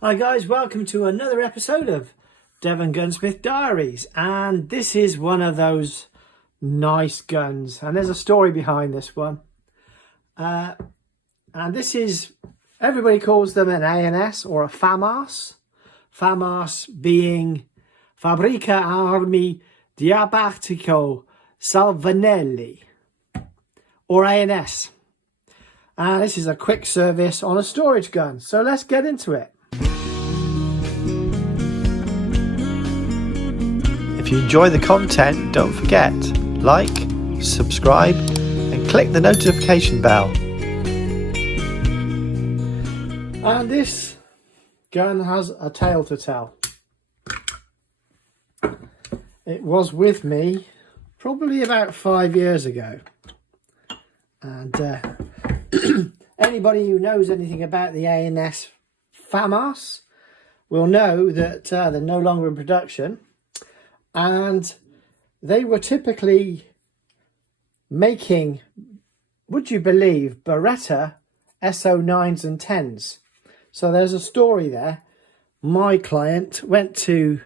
Hi guys, welcome to another episode of Devongunsmith Diaries, and this is one of those nice guns, and there's a story behind this one. And this is, everybody calls them an ANS or a FAMARS. FAMARS being Fabbrica Armi Diabatico Salvinelli, or ANS. And this is a quick service on a storage gun, so let's get into it. If you enjoy the content, don't forget, like, subscribe and click the notification bell. And this gun has a tale to tell. It was with me probably about 5 years ago. And anybody who knows anything about the ANS FAMARS will know that they're no longer in production. And they were typically making, would you believe, beretta SO9s and 10s. So there's a story there. My client went to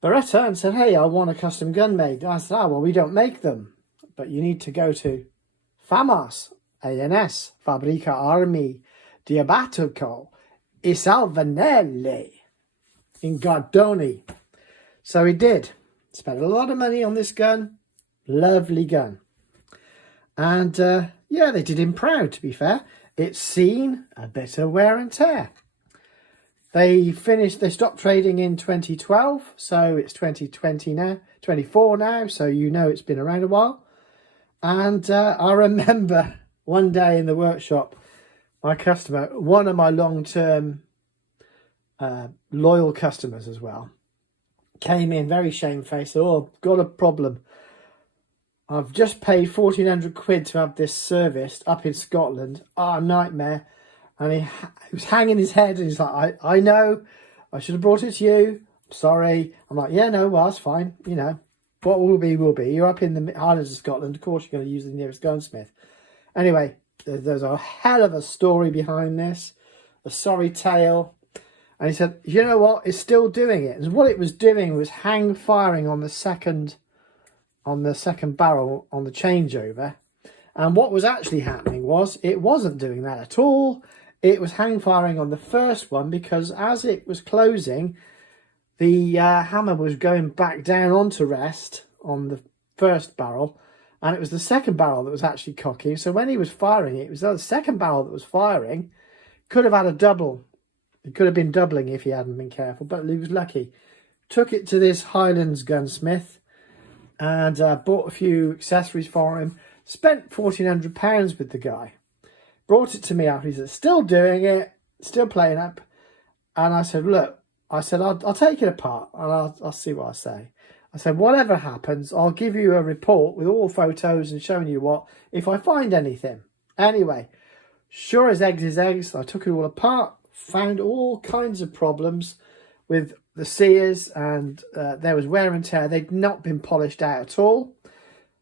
Beretta and said, hey, I want a custom gun made. I said, well, we don't make them, but you need to go to FAMARS, ANS, Fabbrica Armi Abbiatico Salvinelli in Gardoni. So he did. Spent a lot of money on this gun. Lovely gun. And yeah, they did him proud, to be fair. It's seen a bit of wear and tear. They stopped trading in 2012, so it's 2020 now, 24 now, so you know it's been around a while. And I remember one day in the workshop, my customer, one of my long-term loyal customers as well, came in very shamefaced. Oh, got a problem. I've just paid 1,400 quid to have this serviced up in Scotland. Oh, nightmare. And he was hanging his head and he's like, I know, I should have brought it to you. Sorry. I'm like, yeah, no, well, it's fine. You know, what will be, will be. You're up in the Highlands of Scotland. Of course, you're going to use the nearest gunsmith. Anyway, there's a hell of a story behind this. A sorry tale. And he said, you know what? It's still doing it. And what it was doing was hang firing on the second barrel on the changeover. And what was actually happening was it wasn't doing that at all. It was hang firing on the first one because as it was closing, the hammer was going back down onto rest on the first barrel. And it was the second barrel that was actually cocking. So when he was firing it, was the second barrel that was firing. Could have had a double. It could have been doubling if he hadn't been careful, but he was lucky. Took it to this Highlands gunsmith and bought a few accessories for him. Spent £1,400 with the guy. Brought it to me after. He said, still doing it, still playing up. And I said, look, I'll take it apart and I'll see what I say. I said, whatever happens, I'll give you a report with all photos and showing you what, if I find anything. Anyway, sure as eggs is eggs, I took it all apart. Found all kinds of problems with the sears and there was wear and tear. They'd not been polished out at all.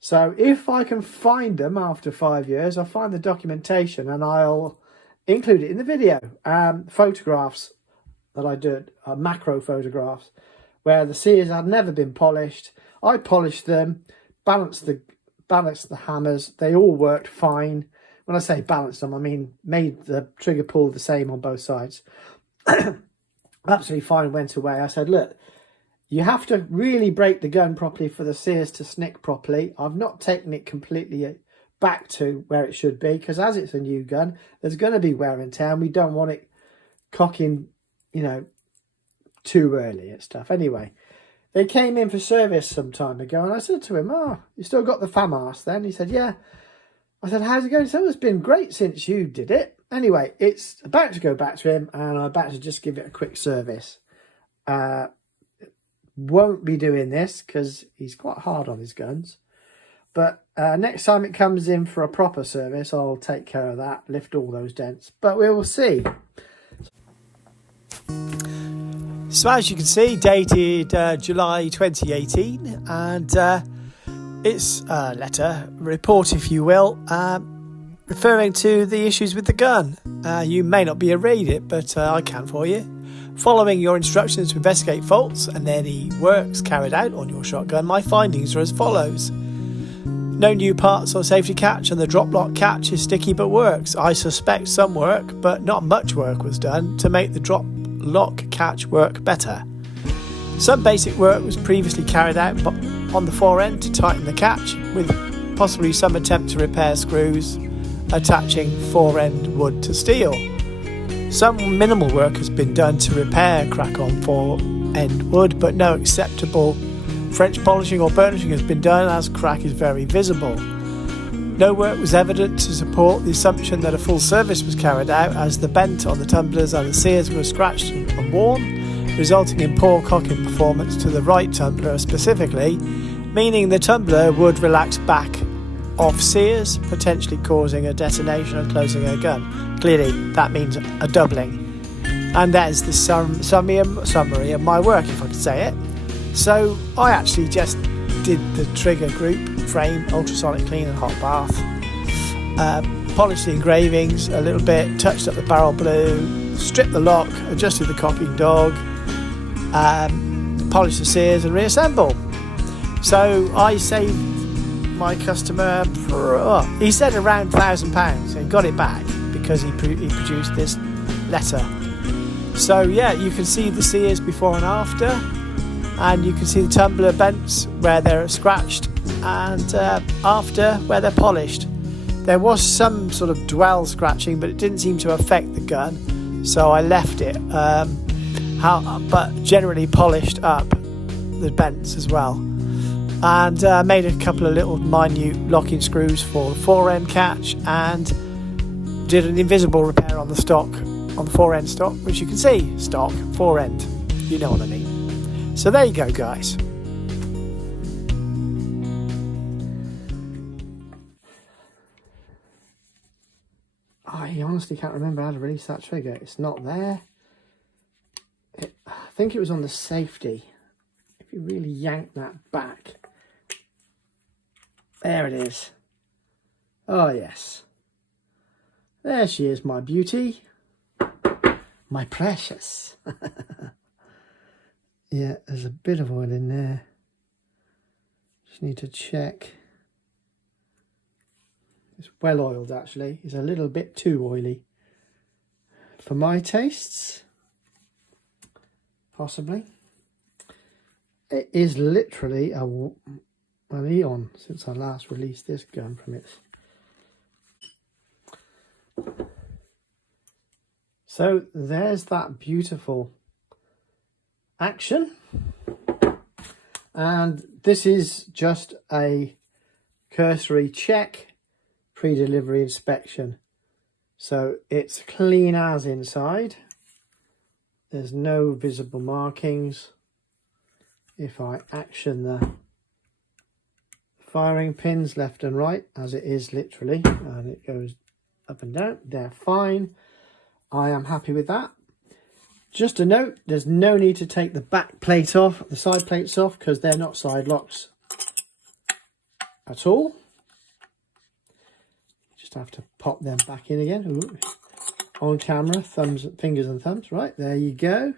So if I can find them after 5 years, I'll find the documentation and I'll include it in the video. Photographs that I did, macro photographs, where the sears had never been polished. I polished them, balanced the hammers. They all worked fine. When I say balanced them, I mean made the trigger pull the same on both sides. Absolutely fine, went away. I said, look, you have to really break the gun properly for the sears to snick properly. I've not taken it completely back to where it should be because as it's a new gun, there's going to be wear and tear and we don't want it cocking, you know, too early and stuff. Anyway, they came in for service some time ago and I said to him, oh, you still got the FAMARS then? He said, yeah. I said, how's it going? He said, well, it's been great since you did it. Anyway, it's about to go back to him and I'm about to just give it a quick service. Won't be doing this because he's quite hard on his guns. But next time it comes in for a proper service, I'll take care of that, lift all those dents. But we will see. So as you can see, dated July 2018, and it's a letter, report if you will, referring to the issues with the gun. You may not be able to read it, but I can for you. Following your instructions to investigate faults and any works carried out on your shotgun, my findings are as follows. No new parts or safety catch, and the drop lock catch is sticky but works. I suspect some work, but not much work was done to make the drop lock catch work better. Some basic work was previously carried out on the fore end to tighten the catch, with possibly some attempt to repair screws attaching fore end wood to steel. Some minimal work has been done to repair crack on fore end wood, but no acceptable French polishing or burnishing has been done, as crack is very visible. No work was evident to support the assumption that a full service was carried out, as the bent on the tumblers and the sears were scratched and worn, resulting in poor cocking performance to the right tumbler specifically, meaning the tumbler would relax back off sears, potentially causing a detonation and closing a gun. Clearly that means a doubling. And that is the summary of my work, if I could say it. So I actually just did the trigger group, frame, ultrasonic clean and hot bath, polished the engravings a little bit, touched up the barrel blue, stripped the lock, adjusted the cocking dog, polished the sears and reassemble. So I saved my customer, he said around £1,000, and got it back because he produced this letter. So yeah, you can see the sears before and after. And you can see the tumbler bents where they're scratched, and after where they're polished. There was some sort of dwell scratching, but it didn't seem to affect the gun, so I left it. But generally polished up the bents as well, and made a couple of little minute locking screws for the fore end catch, and did an invisible repair on the stock, on the fore end stock, which you can see, stock, fore end, you know what I mean. So there you go, guys. I honestly can't remember how to release that trigger. It's not there. I think it was on the safety. If you really yank that back. There it is. Oh, yes. There she is, my beauty. My precious. Yeah, there's a bit of oil in there. Just need to check. It's well oiled, actually. It's a little bit too oily for my tastes. Possibly. It is literally an eon since I last released this gun from its... So there's that beautiful action, and this is just a cursory check, pre-delivery inspection. So it's clean as inside. There's no visible markings. If I action the firing pins left and right, as it is literally, and it goes up and down, they're fine. I am happy with that. Just a note, there's no need to take the back plate off, the side plates off, because they're not side locks at all. Just have to pop them back in again. Ooh. On camera, fingers and thumbs. Right, there you go.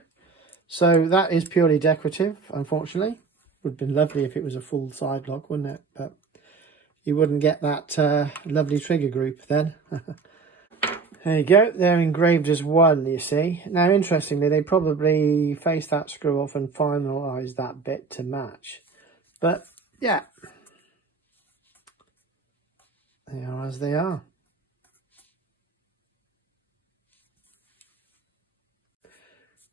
So that is purely decorative, unfortunately. Would have been lovely if it was a full side lock, wouldn't it? But you wouldn't get that lovely trigger group then. There you go, they're engraved as one, you see. Now, interestingly, they probably face that screw off and finalise that bit to match. But, yeah. They are as they are.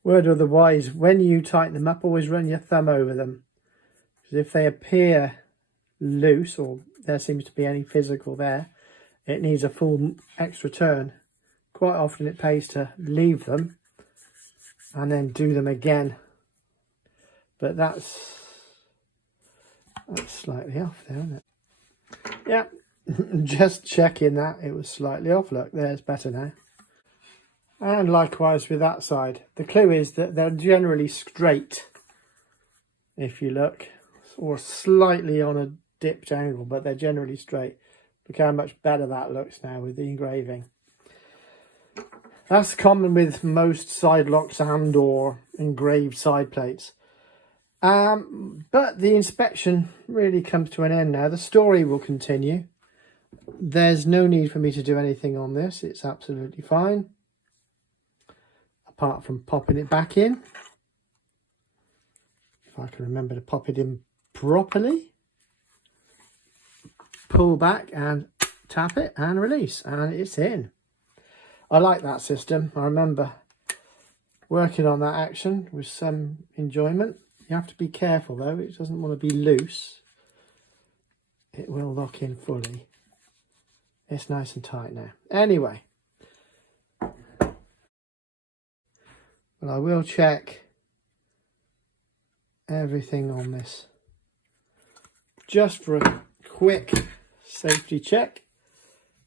Word of the wise, when you tighten them up, always run your thumb over them. Because if they appear loose, or there seems to be any physical there, it needs a full extra turn. Quite often it pays to leave them and then do them again. But that's slightly off there, isn't it? Yeah, just checking that it was slightly off. Look, there's better now. And likewise with that side. The clue is that they're generally straight, if you look, or slightly on a dipped angle, but they're generally straight. Look how much better that looks now with the engraving. That's common with most side locks and or engraved side plates. But the inspection really comes to an end now. The story will continue. There's no need for me to do anything on this. It's absolutely fine. Apart from popping it back in. If I can remember to pop it in properly. Pull back and tap it and release. And it's in. I like that system. I remember working on that action with some enjoyment. You have to be careful though. It doesn't want to be loose. It will lock in fully. It's nice and tight now. Anyway. But I will check everything on this. Just for a quick safety check.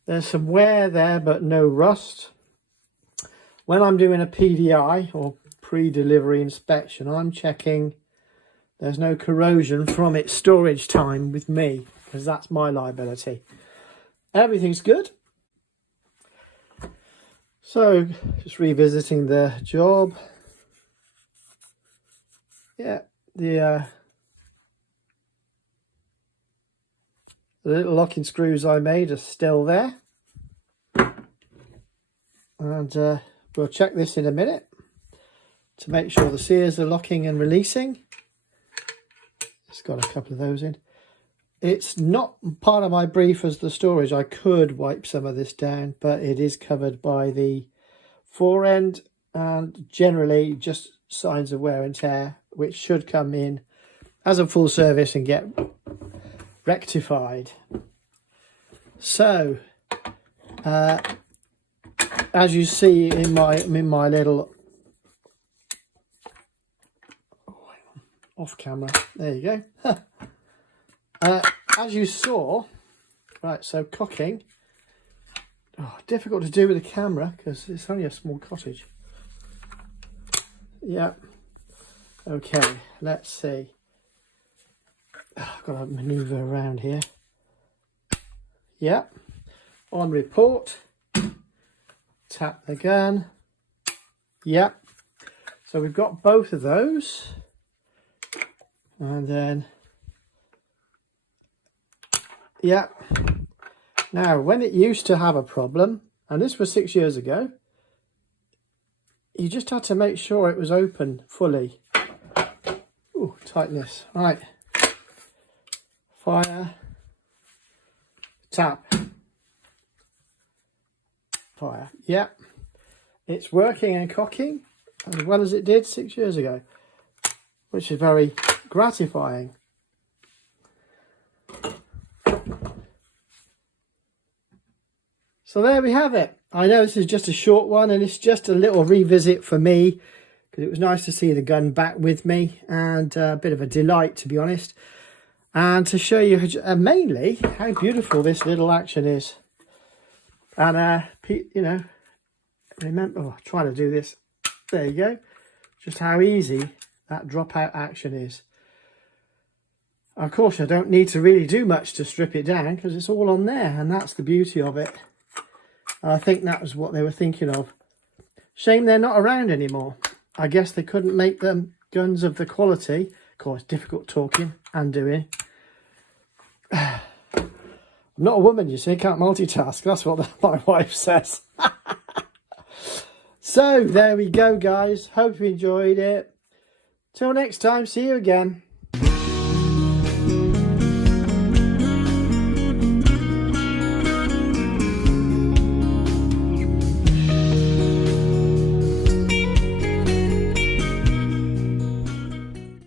There's some wear there but no rust. When I'm doing a PDI or pre-delivery inspection, I'm checking there's no corrosion from its storage time with me, because that's my liability. Everything's good. So, just revisiting the job. Yeah, the little locking screws I made are still there. And we'll check this in a minute to make sure the sears are locking and releasing. It's got a couple of those in. It's not part of my brief as the storage. I could wipe some of this down, but it is covered by the fore end and generally just signs of wear and tear, which should come in as a full service and get rectified. So, as you see in my little off camera, there you go. As you saw, right, so cooking, difficult to do with the camera because it's only a small cottage. Yeah, okay, let's see. I've got to maneuver around here. Yeah, on report, tap the gun. Yeah, so we've got both of those. And then, yeah. Now, when it used to have a problem, and this was 6 years ago, you just had to make sure it was open fully. Ooh, tightness. Right. Fire. Tap. Fire. Yeah. It's working and cocking as well as it did 6 years ago, which is very gratifying. So there we have it. I know this is just a short one and it's just a little revisit for me because it was nice to see the gun back with me and a bit of a delight, to be honest, and to show you mainly how beautiful this little action is. And you know, remember, trying to do this, there you go, just how easy that dropout action is. Of course, I don't need to really do much to strip it down because it's all on there, and that's the beauty of it. And I think that was what they were thinking of. Shame they're not around anymore. I guess they couldn't make them guns of the quality. Of course, difficult talking and doing. I'm not a woman, you see, can't multitask. That's what my wife says. So, there we go, guys. Hope you enjoyed it. Till next time, see you again.